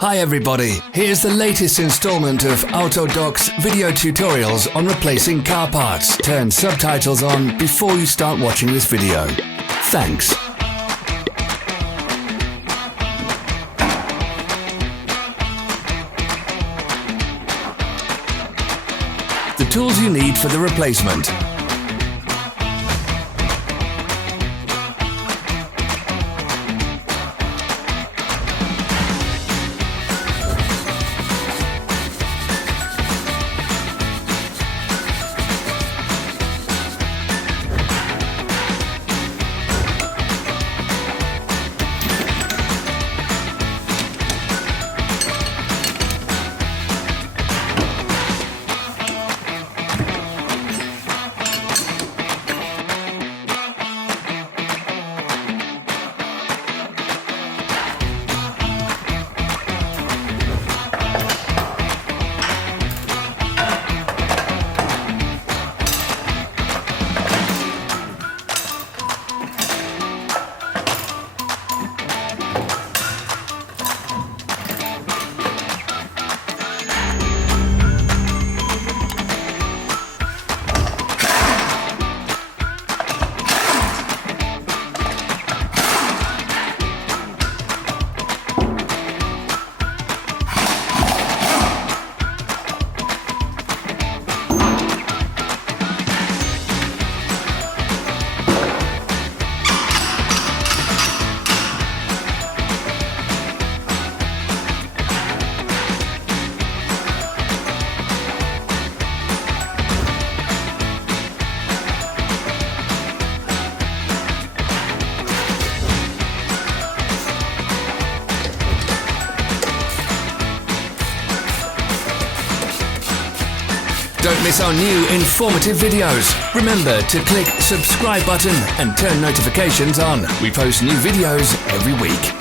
Hi everybody, here's the latest installment of Autodoc's video tutorials on replacing car parts. Turn subtitles on before you start watching this video. Thanks. The tools you need for the replacement. Don't miss our new informative videos. Remember to click subscribe button and turn notifications on. We post new videos every week.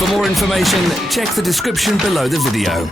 For more information, check the description below the video.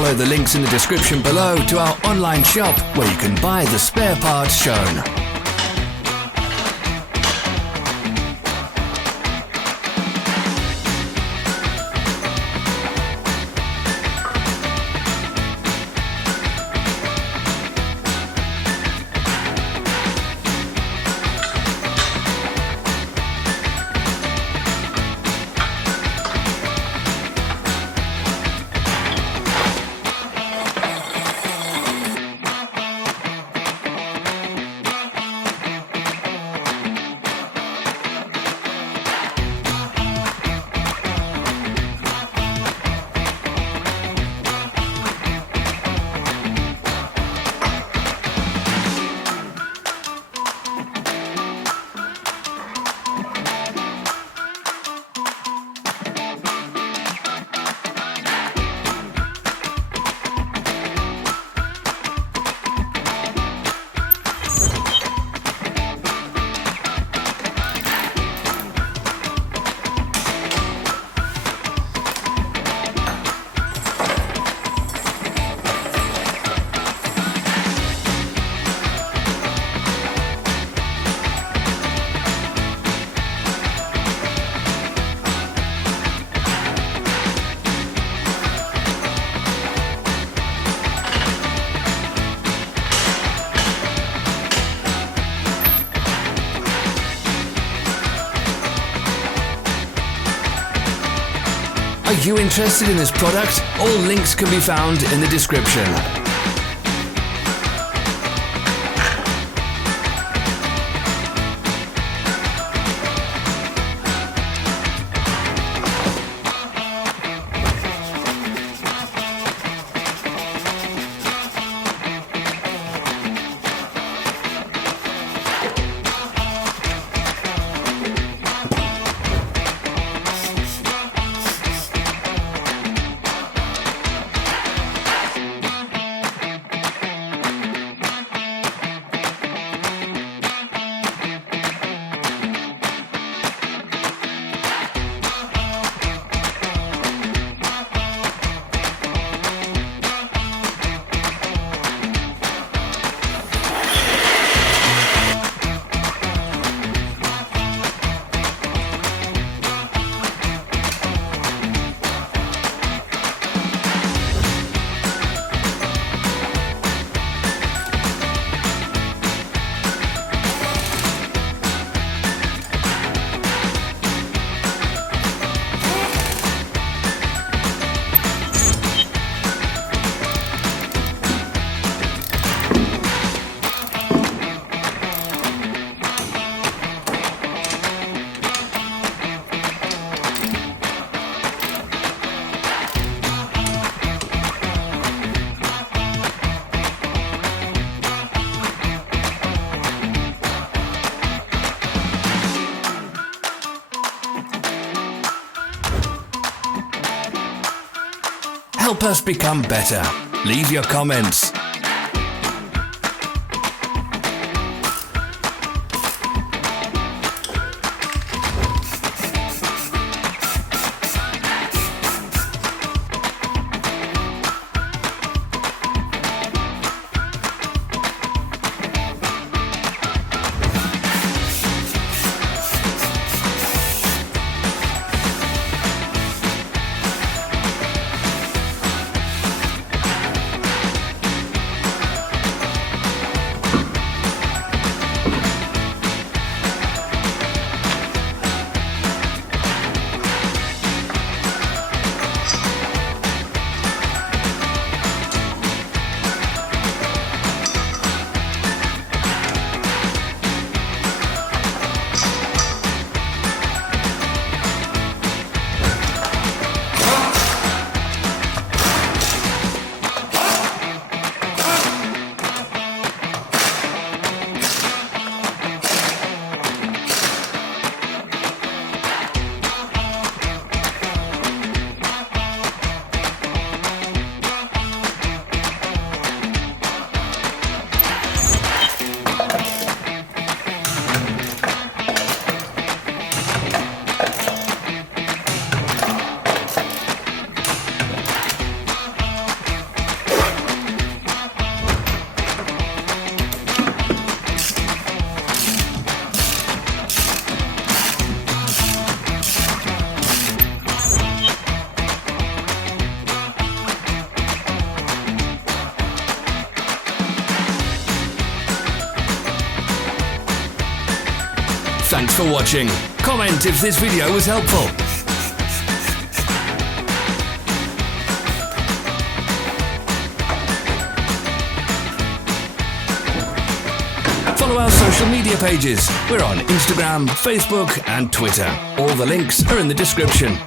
follow the links in the description below to our online shop where you can buy the spare parts shown. Are you interested in this product? All links can be found in the description. Help us become better. Leave your comments. Thanks for watching. Comment if this video was helpful. Follow our social media pages. We're on Instagram, Facebook and Twitter. All the links are in the description.